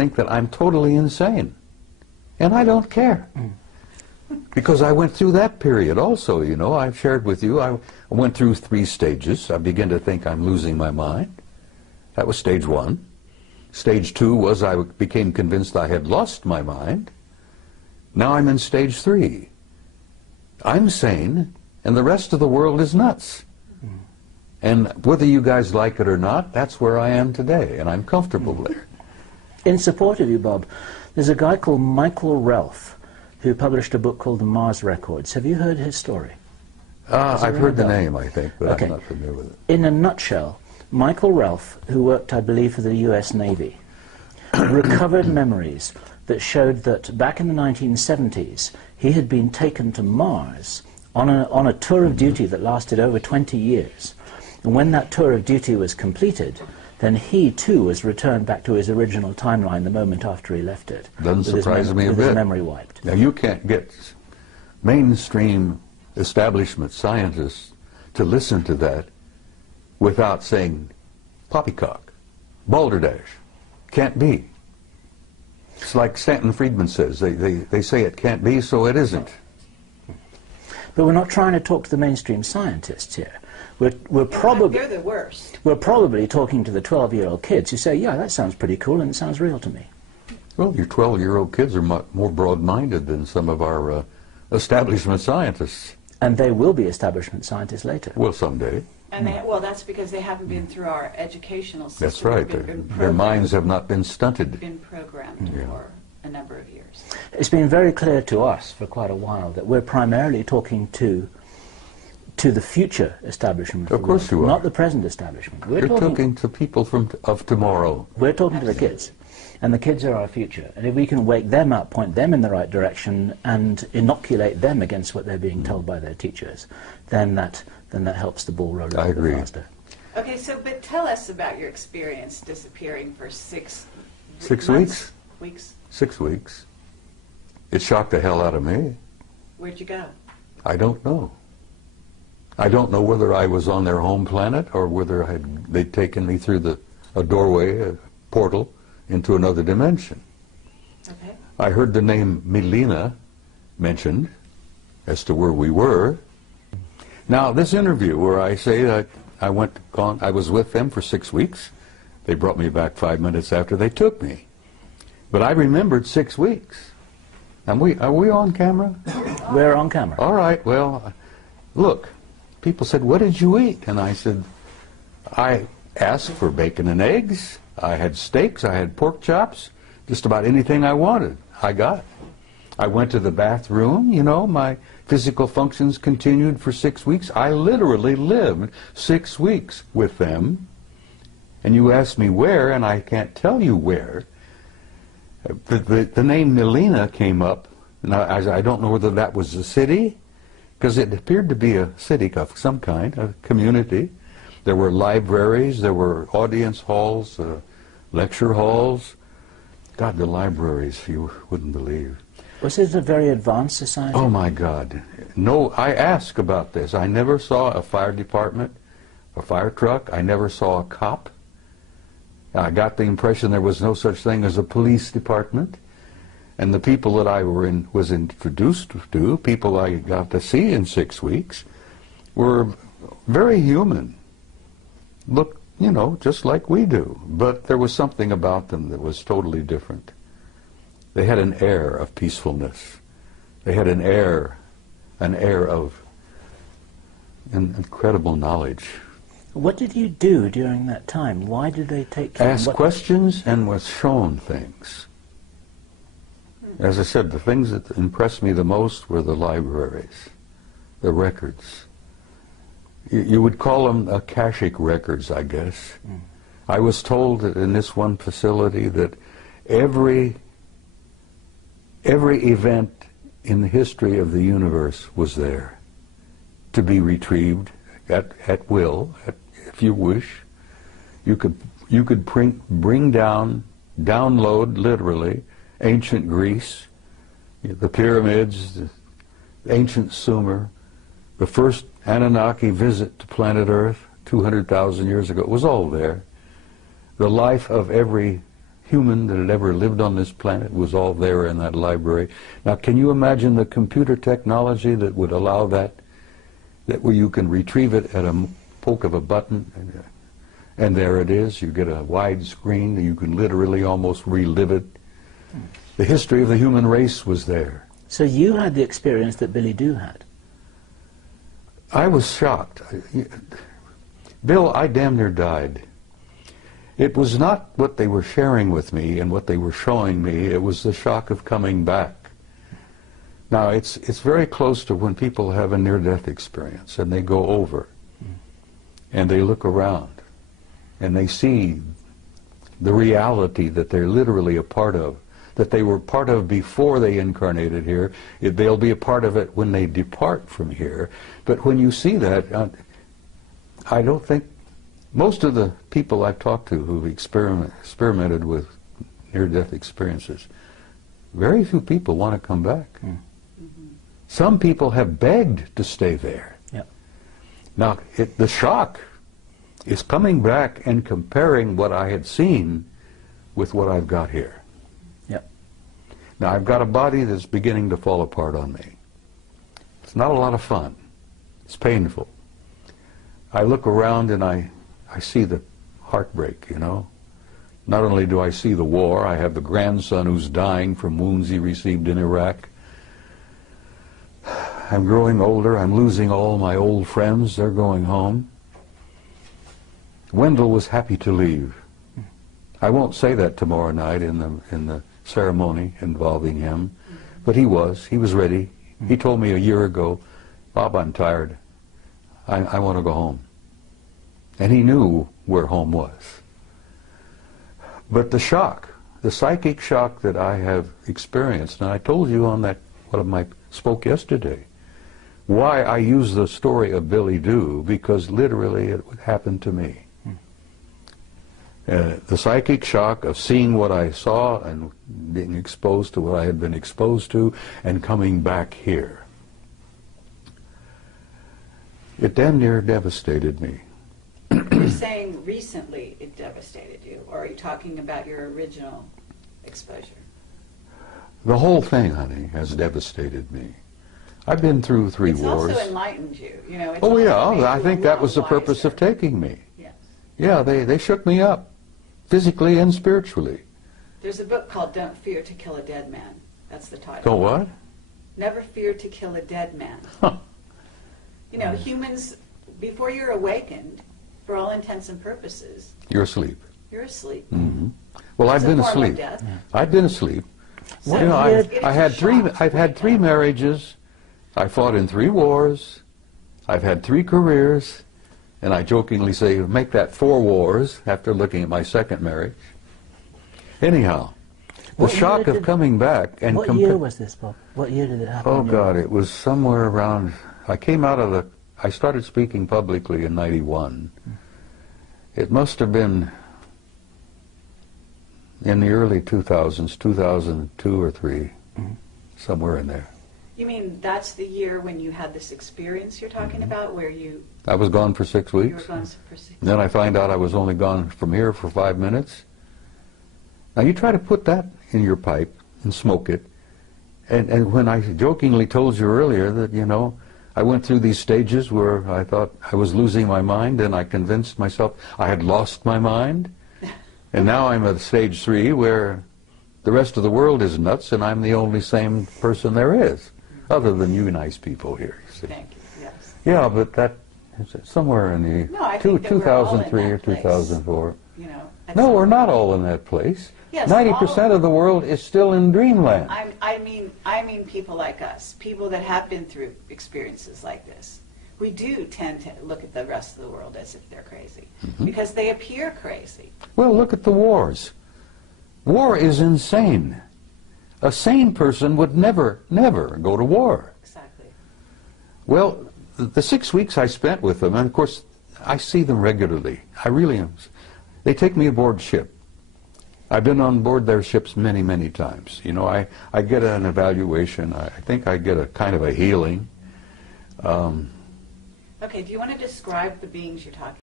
think that I'm totally insane. And I don't care. Because I went through that period also, you know. I've shared with you, I went through 3 stages. I began to think I'm losing my mind. That was stage 1. Stage 2 was I became convinced I had lost my mind. Now I'm in stage 3. I'm sane, and the rest of the world is nuts. And whether you guys like it or not, that's where I am today, and I'm comfortable there. In support of you, Bob, there's a guy called Michael Ralph who published a book called The Mars Records. Have you heard his story? I've heard the name, I think, but okay. I'm not familiar with it. In a nutshell, Michael Ralph, who worked, I believe, for the US Navy, recovered memories that showed that back in the 1970s, he had been taken to Mars on a tour of duty that lasted over 20 years. And when that tour of duty was completed, then he too was returned back to his original timeline the moment after he left it. Doesn't surprise me a bit. With his memory wiped. Now you can't get mainstream establishment scientists to listen to that without saying poppycock, balderdash, can't be. It's like Stanton Friedman says, they say it can't be, so it isn't. But we're not trying to talk to the mainstream scientists here. We're probably, they're the worst. We're probably talking to the 12-year-old kids who say, yeah, that sounds pretty cool and it sounds real to me. Well, your 12-year-old kids are more broad-minded than some of our establishment scientists. And they will be establishment scientists later. Well, someday. And well, that's because they haven't been through our educational system. That's right. Their minds have not been stunted. Been programmed for a number of years. It's been very clear to us for quite a while that we're primarily talking to the future establishment. Of course you are. Not the present establishment. You're talking to people of tomorrow. We're talking to the kids. And the kids are our future. And if we can wake them up, point them in the right direction, and inoculate them against what they're being told by their teachers, then that helps the ball roll a little bit faster. Okay, but tell us about your experience disappearing for 6 weeks? 6 weeks. It shocked the hell out of me. Where'd you go? I don't know. I don't know whether I was on their home planet or whether they'd taken me through a doorway, a portal, into another dimension. Okay. I heard the name Melina mentioned as to where we were. Now, this interview where I say that I was with them for 6 weeks. They brought me back 5 minutes after they took me. But I remembered 6 weeks. Are we on camera? We're on camera. All right, well, look, people said, what did you eat? And I said, I asked for bacon and eggs. I had steaks, I had pork chops, just about anything I wanted, I got. I went to the bathroom, you know, my physical functions continued for 6 weeks. I literally lived 6 weeks with them. And you asked me where, and I can't tell you where. The name Melina came up. Now, I don't know whether that was a city, because it appeared to be a city of some kind, a community. There were libraries, there were audience halls, lecture halls. God, the libraries, you wouldn't believe. Was it a very advanced society? Oh, my God. No, I asked about this. I never saw a fire department, a fire truck. I never saw a cop. I got the impression there was no such thing as a police department. And the people that I was introduced to, people I got to see in 6 weeks, were very human. Looked, you know, just like we do. But there was something about them that was totally different. They had an air of peacefulness. They had an air of incredible knowledge. What did you do during that time? Why did they take you? Ask questions and was shown things. As I said, the things that impressed me the most were the libraries, the records. You would call them Akashic records, I guess. I was told that in this one facility that every event in the history of the universe was there to be retrieved at will, if you wish. You could bring down, download literally, ancient Greece, the pyramids, the ancient Sumer, the first Anunnaki visit to planet Earth 200,000 years ago. It was all there. The life of every human that had ever lived on this planet was all there in that library. Now, can you imagine the computer technology that would allow that where you can retrieve it at a poke of a button, and there it is. You get a wide screen. You can literally almost relive it. The history of the human race was there. So you had the experience that Billy Doo had? I was shocked. Bill, I damn near died. It was not what they were sharing with me and what they were showing me. It was the shock of coming back. Now, it's very close to when people have a near-death experience and they go over and they look around and they see the reality that they're literally a part of, that they were part of before they incarnated here. They'll be a part of it when they depart from here. But when you see that, I don't think most of the people I've talked to who've experimented with near-death experiences, very few people want to come back. Some people have begged to stay there. Yep. Now, the shock is coming back and comparing what I had seen with what I've got here. Yep. Now, I've got a body that's beginning to fall apart on me. It's not a lot of fun. It's painful. I look around and I see the heartbreak, you know. Not only do I see the war, I have the grandson who's dying from wounds he received in Iraq. I'm growing older. I'm losing all my old friends. They're going home. Wendell was happy to leave. I won't say that tomorrow night in the ceremony involving him, but he was ready. He told me a year ago, Bob, I'm tired. I want to go home. And he knew where home was. But the shock, the psychic shock that I have experienced, and I told you on that, spoke yesterday, why I use the story of Billy Doo, because literally it would happen to me. The psychic shock of seeing what I saw and being exposed to what I had been exposed to and coming back here. It damn near devastated me. You're saying recently it devastated you, or are you talking about your original exposure? The whole thing, honey, has devastated me. I've been through three wars. It's also enlightened you. You know, it's oh yeah, also I think that was the purpose of taking me. Yes. Yeah, they shook me up, physically and spiritually. There's a book called Don't Fear to Kill a Dead Man. That's the title. Don't what? Never fear to kill a dead man. You know, humans, before you're awakened, for all intents and purposes, you're asleep. You're asleep. Mm-hmm. Well, It's I've been a form of asleep. death. I've been asleep. So You know, it's I had a three. shock I've had right 3 now. marriages. I fought in 3 wars. I've had 3 careers, and I jokingly say, make that 4 wars after looking at my 2nd marriage. Anyhow, the What shock year of coming back and What year was this, Bob? What year did it happen? oh God, it was somewhere around. I came out of the. I started speaking publicly in '91. It must have been in the early 2000s, 2002 or 3, somewhere in there. You mean that's the year when you had this experience you're talking about, where you I was gone for 6 were weeks. gone for 6 Then I find out I was only gone from here for 5 minutes. Now you try to put that in your pipe and smoke it. And when I jokingly told you earlier that, you know, I went through these stages where I thought I was losing my mind, and I convinced myself I had lost my mind. And now I'm at stage 3 where the rest of the world is nuts and I'm the only sane person there is, other than you nice people here, you see. Thank you, yes. Yeah, but that is somewhere in the No, I think that we're all in 2003 or that place. 2004. You know, No, we're not all in that place. Yes, 90% of the world is still in dreamland. I mean people like us, people that have been through experiences like this. We do tend to look at the rest of the world as if they're crazy, because they appear crazy. Well, look at the wars. War is insane. A sane person would never go to war. Exactly. Well, the 6 weeks I spent with them, and of course, I see them regularly. I really am. They take me aboard ship. I've been on board their ships many, many times. You know, I get an evaluation. I think I get a kind of a healing. Okay, do you want to describe the beings you're talking